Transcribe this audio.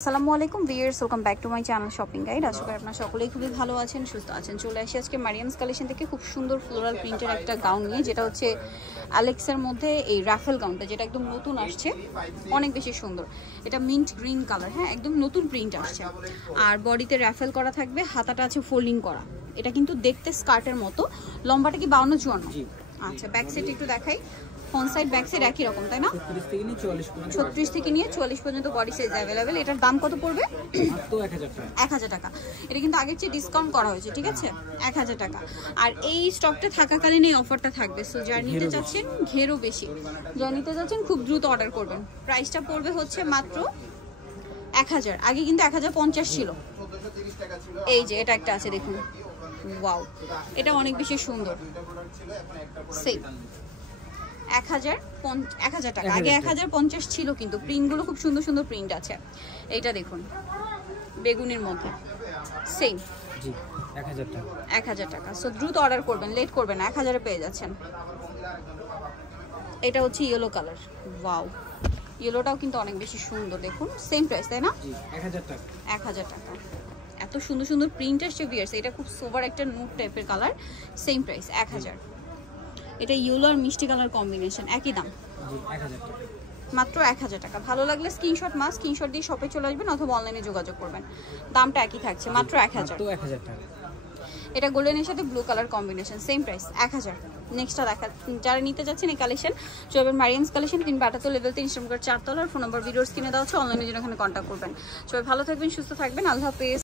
আসসালামু আলাইকুম viewers, welcome back to my channel shopping guide. আশা করি আপনারা সকলেই খুবই ভালো আছেন, সুস্থ আছেন। চলে আসি আজকে মারিয়ামস কালেকশন থেকে খুব সুন্দর ফ্লোরাল প্রিন্টের একটা গাউন নিয়ে, যেটা হচ্ছে অ্যালেক্সের মধ্যে এই রাফেল গাউনটা, যেটা একদম নতুন আসছে, অনেক বেশি সুন্দর। এটা মিন্ট গ্রিন কালার, হ্যাঁ একদম নতুন প্রিন্ট আসছে। আর বডিতে রাফেল করা থাকবে, হাতাটা আছে ফোল্ডিং করা। এটা কিন্তু দেখতে স্কার্টের মতো। লম্বাটা কি 52-54? আচ্ছা, ব্যাক সাইড একটু দেখাই। ফ্রন্ট সাইড ব্যাক সাইড একই রকম, তাই না? 36 থেকে নিয়ে 44 পর্যন্ত বডি সাইজ অ্যাভেলেবেল। এটার দাম কত পড়বে? 1000 টাকা। এটা কিন্তু আগের চেয়ে ডিসকাউন্ট করা হয়েছে, ঠিক আছে? 1000 টাকা। আর এই স্টকটা থাকাকালীন এই অফারটা থাকবে। সো যারা নিতে চাচ্ছেন, ঘেরও বেশি, যারা নিতে চাচ্ছেন খুব দ্রুত অর্ডার করবেন। প্রাইসটা পড়বে হচ্ছে মাত্র 1000। আগে কিন্তু 1050 ছিল। এই যে এটা একটা আছে, দেখুন, ওয়াও, এটা অনেক বেশি সুন্দর। সেম 1000 টাকা। আগে 1050 ছিল, কিন্তু প্রিন্টগুলো খুব সুন্দর সুন্দর প্রিন্ট আছে। এইটা দেখুন, বেগুনের মধ্যে, সেম 1000 টাকা। সো দ্রুত অর্ডার করবেন, লেট করবেন না, 1000-এ পেয়ে যাচ্ছেন। এটা হচ্ছে ইয়েলো কালার, ওয়াও, ইয়েলোটাও কিন্তু অনেক বেশি সুন্দর। দেখুন, সেম প্রাইস, তাই না? 1000 টাকা। এত সুন্দর সুন্দর প্রিন্ট আসছে ভিউয়ার্স। এটা খুব সোবার একটা নুড টাইপের কালার, সেম প্রাইস 1000। এটা ইয়েলো আর মিষ্টি কালার কম্বিনেশন, একই দাম, মাত্র 1000 টাকা। ভালো লাগলে স্ক্রিনশট দিয়ে শপে চলে আসবেন অথবা অনলাইনে যোগাযোগ করবেন। দামটা একই থাকছে, মাত্র 1000 টাকা। এটা গোল্ডেনের সাথে blue colour combination, same price 1000। নেক্সটটা দেখা, যারা নিতে যাচ্ছেন এই কালেকশন, চলবেন মারিয়ামস কালেকশন, 3 লেভেল 3 ইস্টার্ন 4 তলার। ফোন নাম্বার ভিডিওস কিনে দেওয়া হচ্ছে, অনলাইনে জন্য এখানে কন্ট্যাক্ট করবেন। সবাই ভালো থাকবেন, সুস্থ থাকবেন, আল্লাহ হাফেজ।